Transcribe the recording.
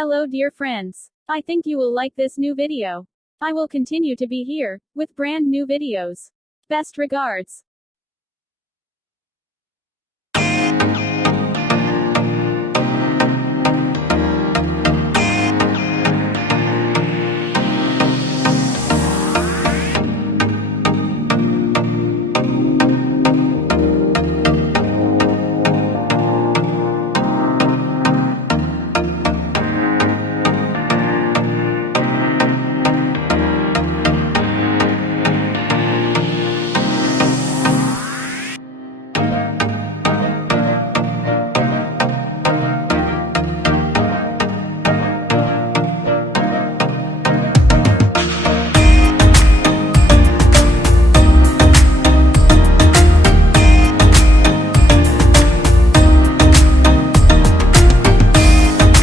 Hello dear friends. I think you will like this new video. I will continue to be here, with brand new videos. Best regards.